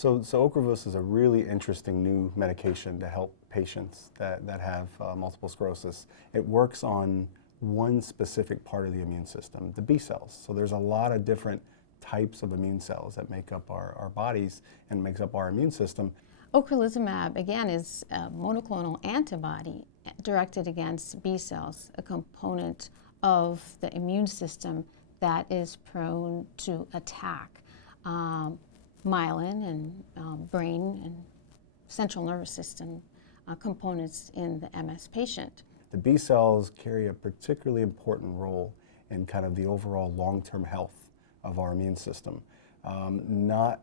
So Ocrevus is a really interesting new medication to help patients that have multiple sclerosis. It works on one specific part of the immune system, the B cells. So there's a lot of different types of immune cells that make up our bodies and makes up our immune system. Ocrelizumab, again, is a monoclonal antibody directed against B cells, a component of the immune system that is prone to attack myelin and brain and central nervous system components in the MS patient. The B cells carry a particularly important role in kind of the overall long-term health of our immune system. Not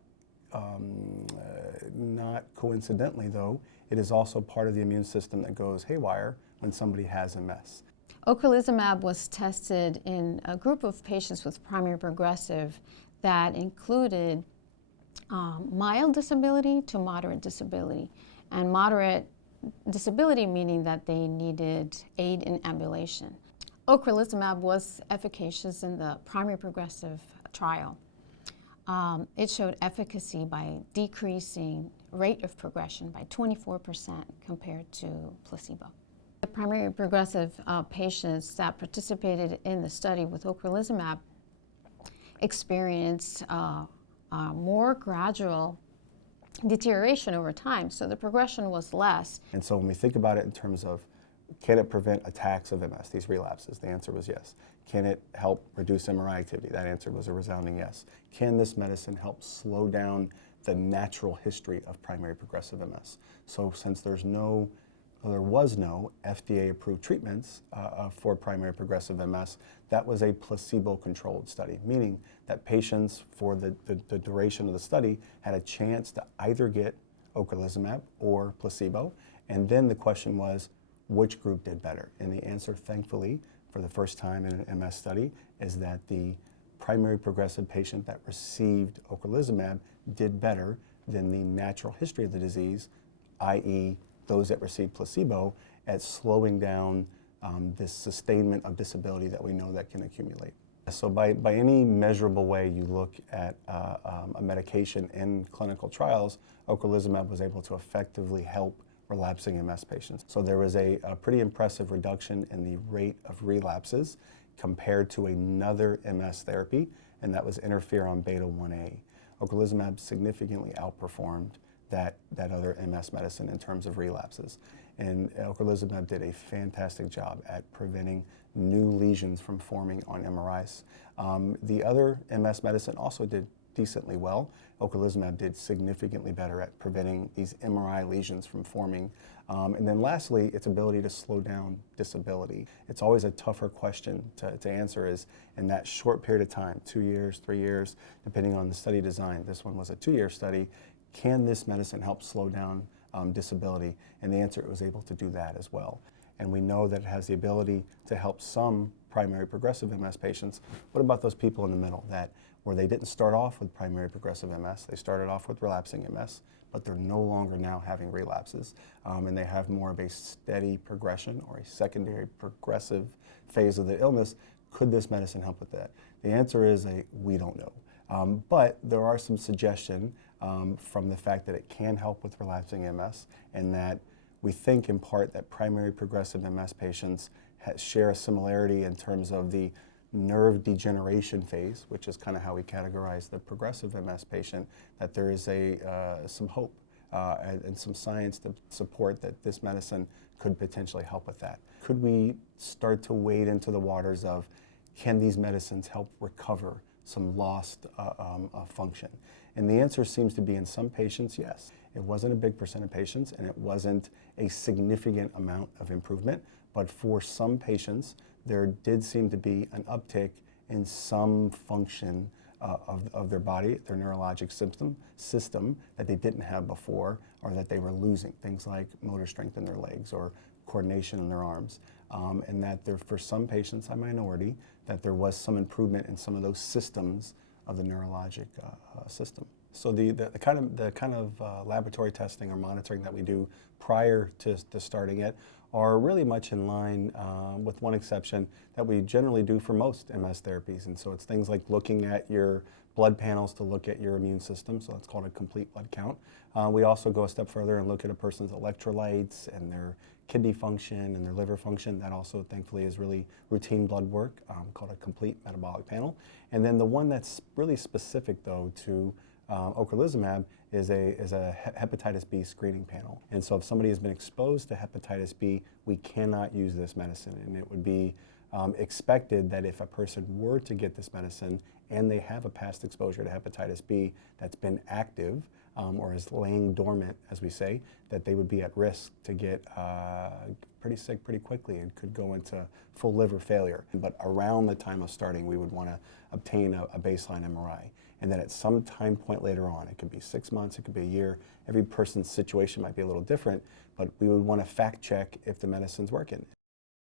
coincidentally, though, it is also part of the immune system that goes haywire when somebody has MS. Ocrelizumab was tested in a group of patients with primary progressive that included mild disability to moderate disability. And moderate disability meaning that they needed aid in ambulation. Ocrelizumab was efficacious in the primary progressive trial. It showed efficacy by decreasing rate of progression by 24% compared to placebo. The primary progressive patients that participated in the study with Ocrelizumab experienced more gradual deterioration over time, so the progression was less. And so when we think about it in terms of, can it prevent attacks of MS, these relapses? The answer was yes. Can it help reduce MRI activity? That answer was a resounding yes. Can this medicine help slow down the natural history of primary progressive MS? So since there was no FDA-approved treatments for primary progressive MS, that was a placebo-controlled study, meaning that patients for the duration of the study had a chance to either get Ocrelizumab or placebo, and then the question was, which group did better? And the answer, thankfully, for the first time in an MS study, is that the primary progressive patient that received Ocrelizumab did better than the natural history of the disease, i.e., those that received placebo, at slowing down this sustainment of disability that we know that can accumulate. So by any measurable way you look at a medication in clinical trials, Ocrelizumab was able to effectively help relapsing MS patients. So there was a pretty impressive reduction in the rate of relapses compared to another MS therapy, and that was interferon beta 1A. Ocrelizumab significantly outperformed that other MS medicine in terms of relapses. And Ocrelizumab did a fantastic job at preventing new lesions from forming on MRIs. The other MS medicine also did decently well. Ocrelizumab did significantly better at preventing these MRI lesions from forming. And then lastly, its ability to slow down disability. It's always a tougher question to answer, is in that short period of time, 2 years, 3 years, depending on the study design. This one was a 2-year study. Can this medicine help slow down disability? And the answer, it was able to do that as well. And we know that it has the ability to help some primary progressive MS patients. What about those people in the middle where they didn't start off with primary progressive MS, they started off with relapsing MS, but they're no longer now having relapses, and they have more of a steady progression or a secondary progressive phase of the illness? Could this medicine help with that? The answer is we don't know. But there are some suggestion from the fact that it can help with relapsing MS, and that we think in part that primary progressive MS patients share a similarity in terms of the nerve degeneration phase, which is kind of how we categorize the progressive MS patient, that there is some hope and some science to support that this medicine could potentially help with that. Could we start to wade into the waters of, can these medicines help recover some lost function? And the answer seems to be, in some patients, yes. It wasn't a big percent of patients, and it wasn't a significant amount of improvement, but for some patients, there did seem to be an uptick in some function of their body, their neurologic system that they didn't have before, or that they were losing, things like motor strength in their legs or coordination in their arms. And that for some patients, a minority, that there was some improvement in some of those systems of the neurologic system. So the kind of laboratory testing or monitoring that we do prior to starting it are really much in line, with one exception, that we generally do for most MS therapies. And so it's things like looking at your blood panels to look at your immune system, so that's called a complete blood count. We also go a step further and look at a person's electrolytes and their kidney function and their liver function. That also, thankfully, is really routine blood work called a complete metabolic panel. And then the one that's really specific, though, to Ocrelizumab is a hepatitis B screening panel. And so if somebody has been exposed to hepatitis B, we cannot use this medicine. And it would be expected that if a person were to get this medicine and they have a past exposure to hepatitis B that's been active or is laying dormant, as we say, that they would be at risk to get pretty sick pretty quickly and could go into full liver failure. But around the time of starting, we would want to obtain a baseline MRI. And then at some time point later on, it could be 6 months, it could be a year, every person's situation might be a little different, but we would want to fact check if the medicine's working.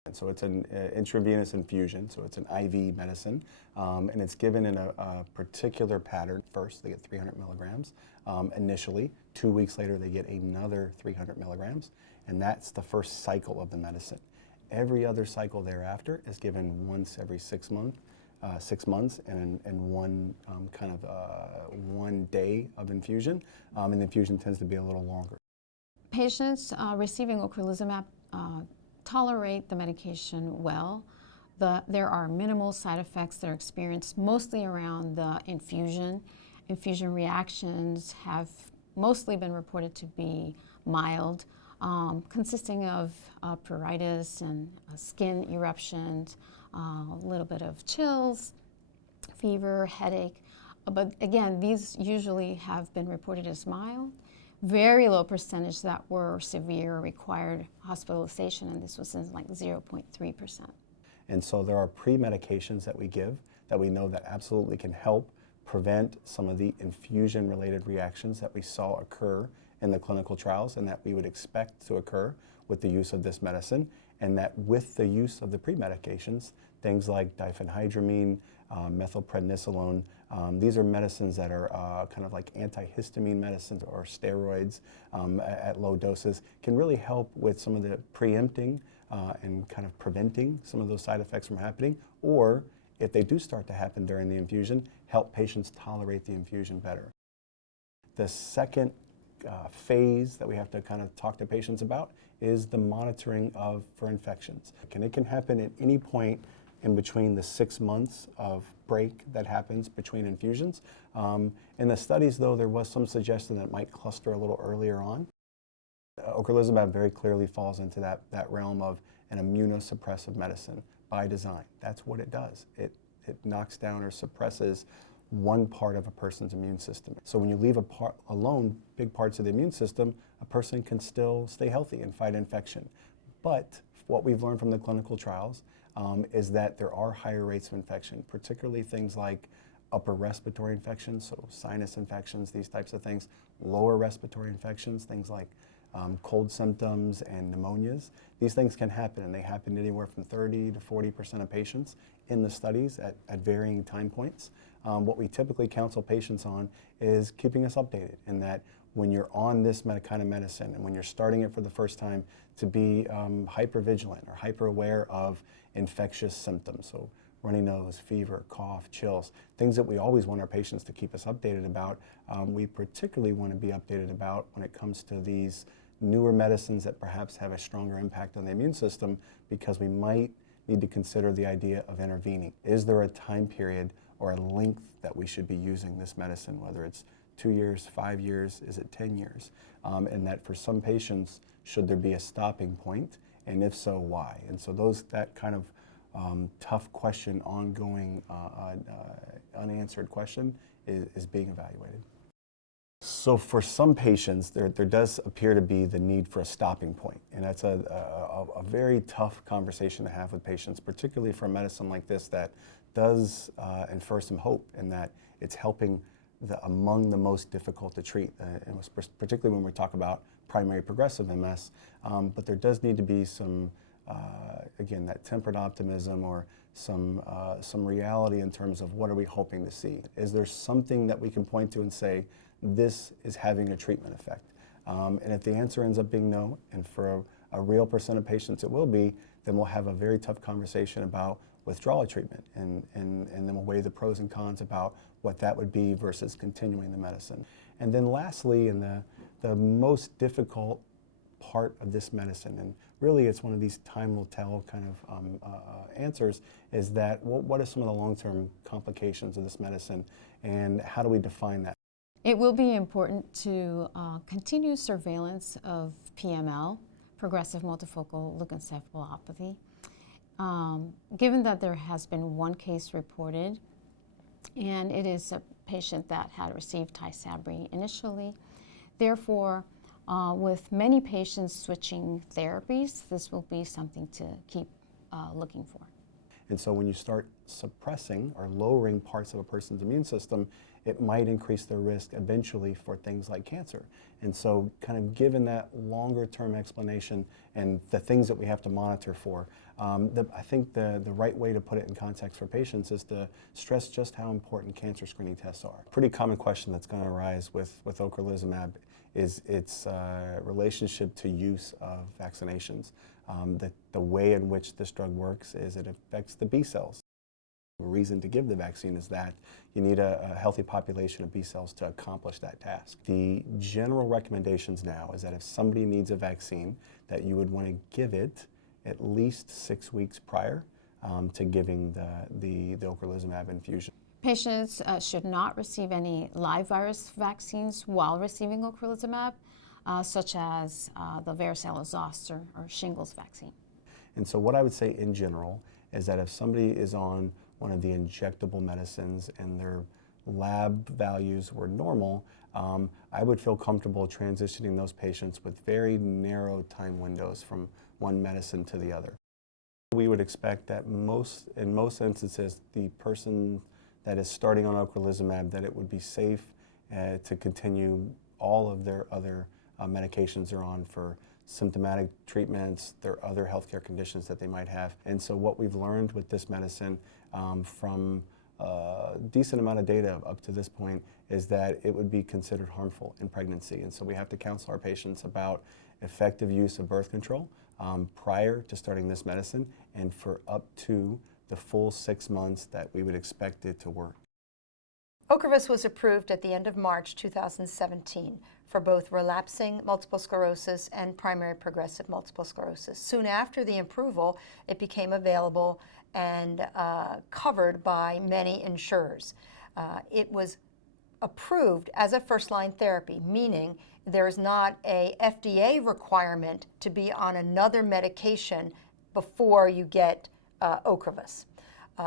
And so it's an intravenous infusion, so it's an IV medicine, and it's given in a particular pattern. First, they get 300 milligrams initially. 2 weeks later, they get another 300 milligrams, and that's the first cycle of the medicine. Every other cycle thereafter is given once every 6 months, and one kind of 1 day of infusion, and the infusion tends to be a little longer. Patients receiving Ocrelizumab tolerate the medication well. There are minimal side effects that are experienced mostly around the infusion. Infusion reactions have mostly been reported to be mild, consisting of pruritus and skin eruptions, a little bit of chills, fever, headache. But again, these usually have been reported as mild. Very low percentage that were severe or required hospitalization, and this was in like 0.3%. And so there are pre-medications that we give that we know that absolutely can help prevent some of the infusion-related reactions that we saw occur in the clinical trials and that we would expect to occur with the use of this medicine, and that with the use of the pre-medications, things like diphenhydramine, methylprednisolone, these are medicines that are kind of like antihistamine medicines or steroids at low doses, can really help with some of the preempting and kind of preventing some of those side effects from happening, or if they do start to happen during the infusion, help patients tolerate the infusion better. The second phase that we have to kind of talk to patients about is the monitoring for infections. And it can happen at any point in between the 6 months of break that happens between infusions. In the studies, though, there was some suggestion that it might cluster a little earlier on. Ocrelizumab very clearly falls into that realm of an immunosuppressive medicine by design. That's what it does. It knocks down or suppresses one part of a person's immune system. So when you leave alone big parts of the immune system, a person can still stay healthy and fight infection. But what we've learned from the clinical trials is that there are higher rates of infection, particularly things like upper respiratory infections, so sinus infections, these types of things, lower respiratory infections, things like cold symptoms and pneumonias. These things can happen, and they happen anywhere from 30 to 40% of patients in the studies at varying time points. What we typically counsel patients on is keeping us updated, in that when you're on this kind of medicine and when you're starting it for the first time, to be hypervigilant or hyper aware of infectious symptoms. So runny nose, fever, cough, chills, things that we always want our patients to keep us updated about. We particularly want to be updated about when it comes to these newer medicines that perhaps have a stronger impact on the immune system, because we might need to consider the idea of intervening. Is there a time period or a length that we should be using this medicine, whether it's 2 years, 5 years, is it 10 years? And that for some patients, should there be a stopping point? And if so, why? And so that kind of tough question, ongoing, unanswered question is being evaluated. So for some patients, there does appear to be the need for a stopping point. And that's a very tough conversation to have with patients, particularly for a medicine like this that does infer some hope in that it's helping among the most difficult to treat, particularly when we talk about primary progressive MS. But there does need to be some, again, that tempered optimism or some reality in terms of what are we hoping to see. Is there something that we can point to and say, this is having a treatment effect? And if the answer ends up being no, and for a real percent of patients it will be, then we'll have a very tough conversation about withdraw a treatment, and then we'll weigh the pros and cons about what that would be versus continuing the medicine. And then lastly, and the most difficult part of this medicine, and really it's one of these time will tell kind of answers, is that what are some of the long-term complications of this medicine, and how do we define that? It will be important to continue surveillance of PML, progressive multifocal leukoencephalopathy. Given that there has been one case reported, and it is a patient that had received Tysabri initially, therefore, with many patients switching therapies, this will be something to keep looking for. And so when you start suppressing or lowering parts of a person's immune system, it might increase their risk eventually for things like cancer. And so kind of given that longer term explanation and the things that we have to monitor for, I think the right way to put it in context for patients is to stress just how important cancer screening tests are. Pretty common question that's going to arise with Ocrelizumab is its relationship to use of vaccinations. The way in which this drug works is it affects the B cells. The reason to give the vaccine is that you need a healthy population of B cells to accomplish that task. The general recommendations now is that if somebody needs a vaccine, that you would want to give it at least 6 weeks prior to giving the Ocrelizumab infusion. Patients should not receive any live virus vaccines while receiving Ocrelizumab, such as the varicella zoster or shingles vaccine. And so what I would say in general is that if somebody is on one of the injectable medicines and their lab values were normal, I would feel comfortable transitioning those patients with very narrow time windows from one medicine to the other. We would expect that in most instances, the person that is starting on Ocrelizumab, that it would be safe to continue all of their other medications they're on for symptomatic treatments, their other healthcare conditions that they might have. And so what we've learned with this medicine from a decent amount of data up to this point is that it would be considered harmful in pregnancy. And so we have to counsel our patients about effective use of birth control prior to starting this medicine and for up to the full 6 months that we would expect it to work. Ocrevus was approved at the end of March 2017 for both relapsing multiple sclerosis and primary progressive multiple sclerosis. Soon after the approval, it became available and covered by many insurers. It was approved as a first-line therapy, meaning there is not a FDA requirement to be on another medication before you get Ocrevus.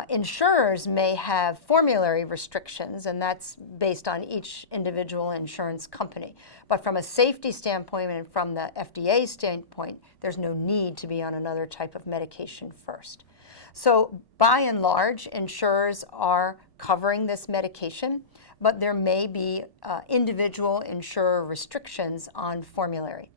Insurers may have formulary restrictions, and that's based on each individual insurance company. But from a safety standpoint and from the FDA standpoint, there's no need to be on another type of medication first. So by and large, insurers are covering this medication, but there may be individual insurer restrictions on formulary.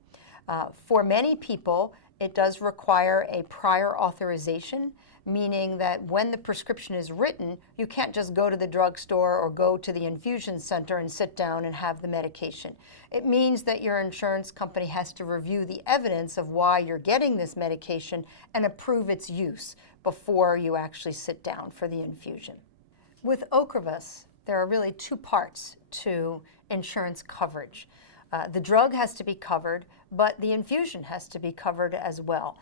For many people, it does require a prior authorization, meaning that when the prescription is written, you can't just go to the drugstore or go to the infusion center and sit down and have the medication. It means that your insurance company has to review the evidence of why you're getting this medication and approve its use before you actually sit down for the infusion. With Ocrevus, there are really two parts to insurance coverage. The drug has to be covered, but the infusion has to be covered as well.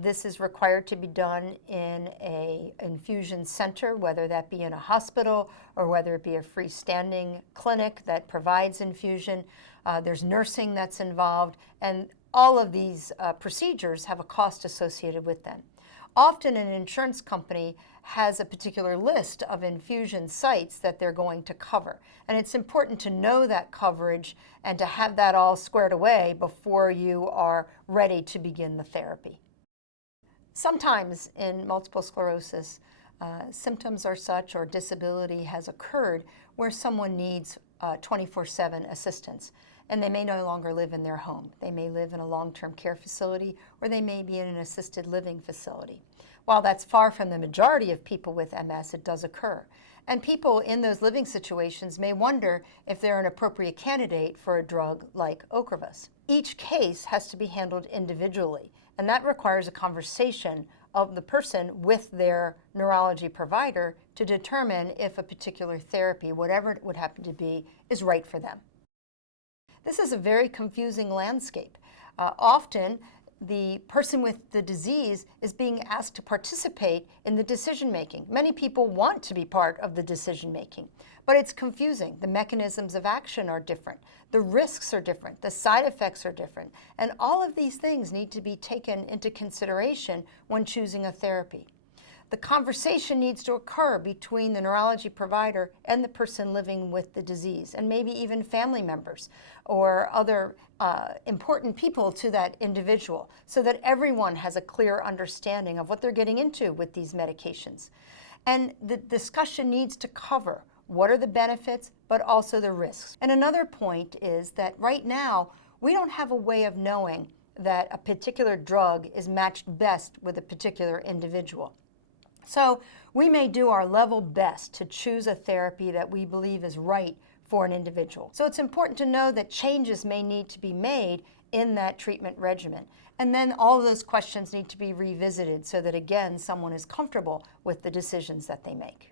This is required to be done in an infusion center, whether that be in a hospital or whether it be a freestanding clinic that provides infusion. There's nursing that's involved, and all of these procedures have a cost associated with them. Often an insurance company has a particular list of infusion sites that they're going to cover. And it's important to know that coverage and to have that all squared away before you are ready to begin the therapy. Sometimes in multiple sclerosis, symptoms are such or disability has occurred where someone needs 24/7 assistance, and they may no longer live in their home. They may live in a long-term care facility, or they may be in an assisted living facility. While that's far from the majority of people with MS, it does occur. And people in those living situations may wonder if they're an appropriate candidate for a drug like Ocrevus. Each case has to be handled individually, and that requires a conversation of the person with their neurology provider to determine if a particular therapy, whatever it would happen to be, is right for them. This is a very confusing landscape. Often, the person with the disease is being asked to participate in the decision making. Many people want to be part of the decision making, but it's confusing. The mechanisms of action are different. The risks are different. The side effects are different. And all of these things need to be taken into consideration when choosing a therapy. The conversation needs to occur between the neurology provider and the person living with the disease, and maybe even family members or other important people to that individual, so that everyone has a clear understanding of what they're getting into with these medications. And the discussion needs to cover what are the benefits, but also the risks. And another point is that right now, we don't have a way of knowing that a particular drug is matched best with a particular individual. So we may do our level best to choose a therapy that we believe is right for an individual. So it's important to know that changes may need to be made in that treatment regimen. And then all of those questions need to be revisited so that, again, someone is comfortable with the decisions that they make.